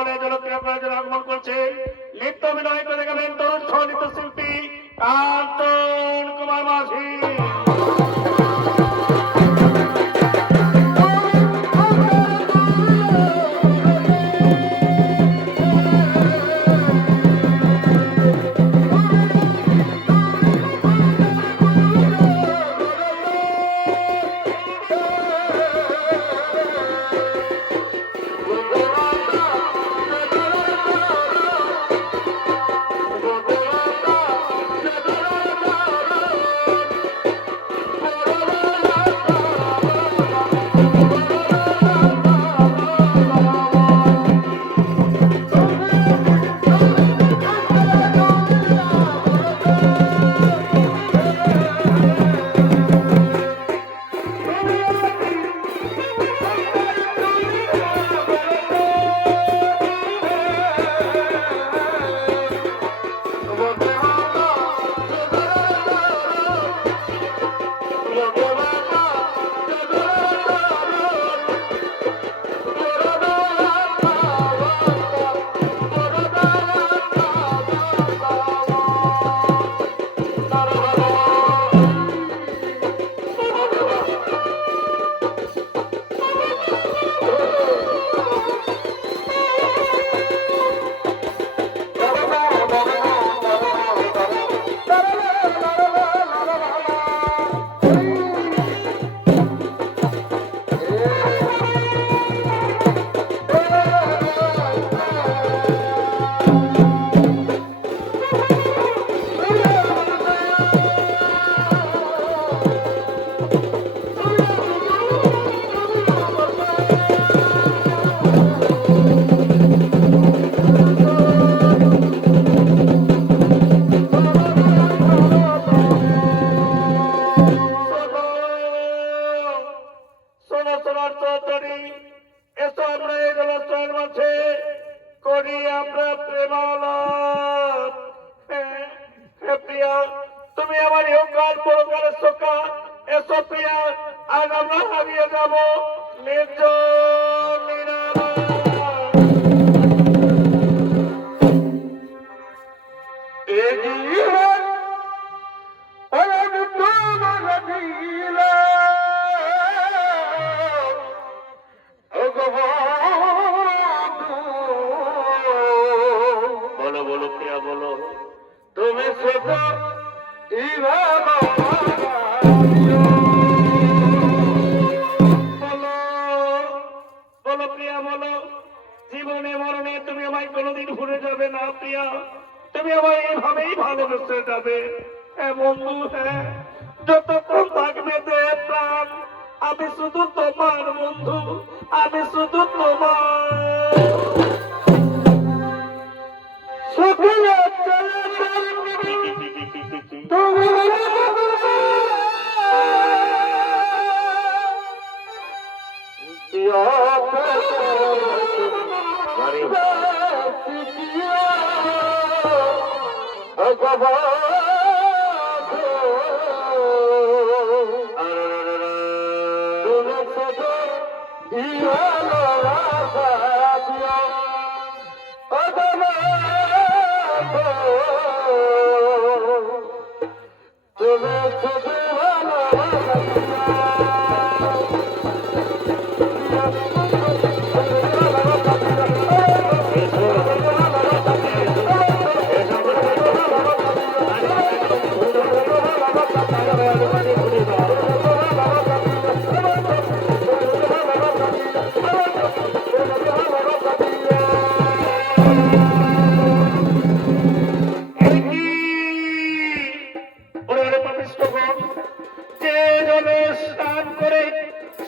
মঙ্গলের জন্য ক্রিয়া করার জন্য আগমন করছে। নৃত্য অভিনয় করে দেখাবেন তরুণ সহ নৃত্যশিল্পী কাঞ্চন কুমার মাঝি। তুমি আমার ইহকাল পরকালের সখা, এসো প্রিয়া, আজ আমরা হারিয়ে যাব নির্জন বলো বলো প্রিয়া বলো, তুমি বলো বলো প্রিয়া বলো, জীবনে মরণে তুমি আমায় কোনোদিন ভুলে যাবে না প্রিয়া, তুমি আমায় এইভাবেই ভালোবেসে যাবে। হ্যাঁ বন্ধু, হ্যাঁ, যতক্ষণ থাকবে দেহ প্রাণ আমি শুধু তোমার বন্ধু, আমি শুধু তোমার।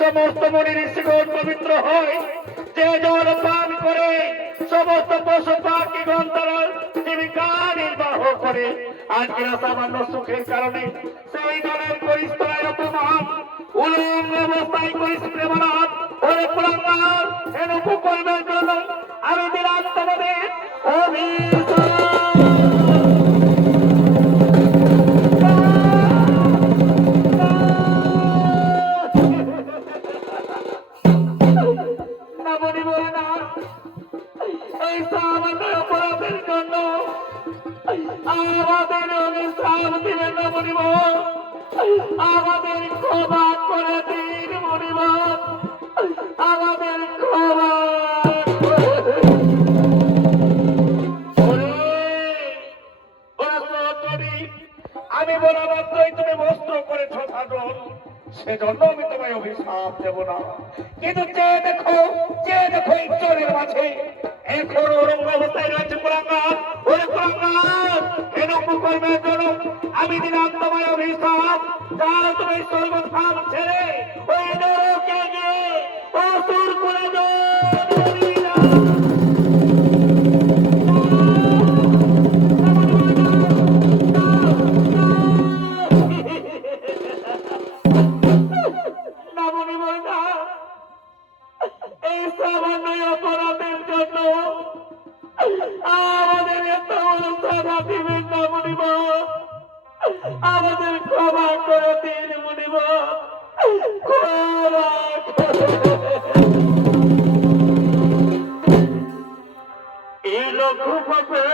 সমস্ত মনি ঋষিগণ পবিত্র হয়, যে জল পান করে সমস্ত পশু পাখিগণ তারা জীবিকা নির্বাহ করে। আজকে সামান্য সুখের কারণে সেই জলের পরিস্তরায় অপমান উলঙ্গ অবস্থায় করিস প্রেমনাথ ওরে পুরাঙ্গার এরকম করবার জন্য আমি বিরাট তোমাদের সাধন, সেজন্য আমি তোমায় অভিশাপ দেব না। কিন্তু যে দেখো ইজ্জতের মাঝে এখন ওরঙ্গ অবস্থায় রয়েছে কুলাঙ্গার। ওরে কুলাঙ্গার, এরকম কর্মের জন্য আমি দিলাম তোমায় অভিশাপ। যাও তুমি সর্বধাম ছেড়ে ওই নরকে গিয়ে অসুর করে দাও। এই সামান্য অপরাধের জন্য আমাদের এত সাজা দিবেন না মুনিব। আমাদের ক্ষমা করে দিন মুনিব, ক্ষমা এই লক্ষ্য পাবে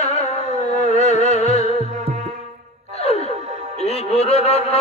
এই গুরুদণ্ড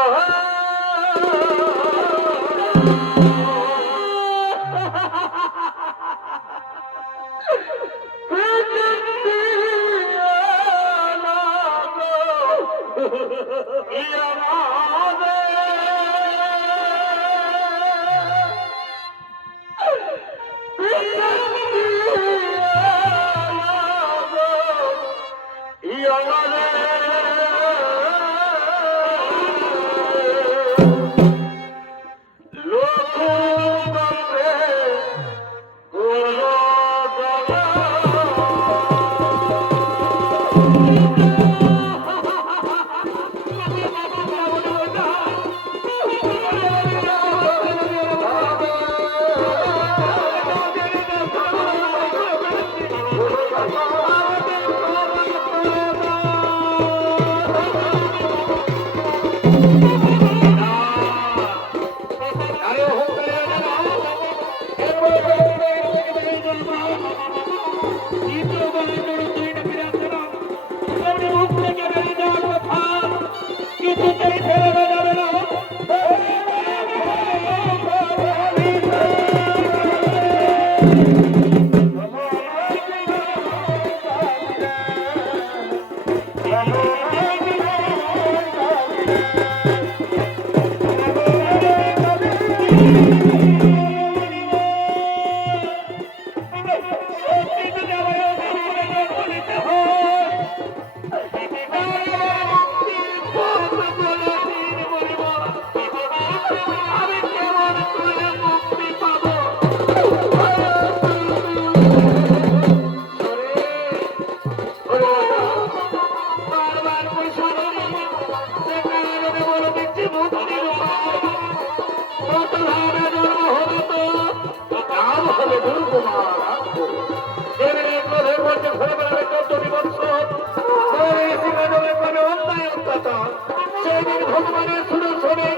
ভগবানের সুদর্শনে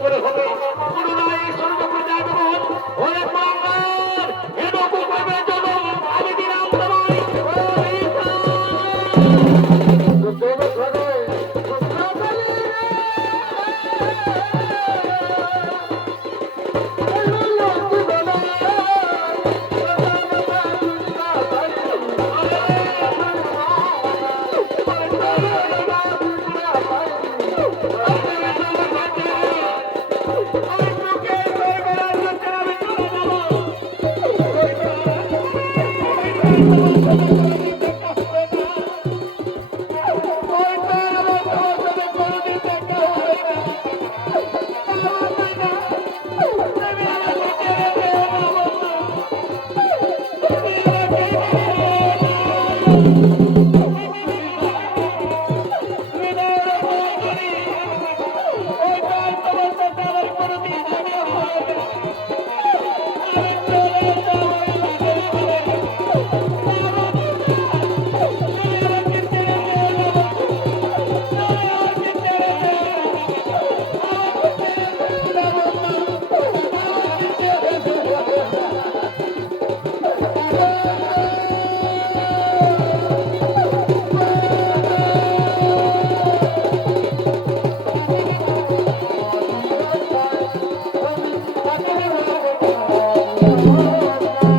করে হবে পুনরায় সর্বপ্রজা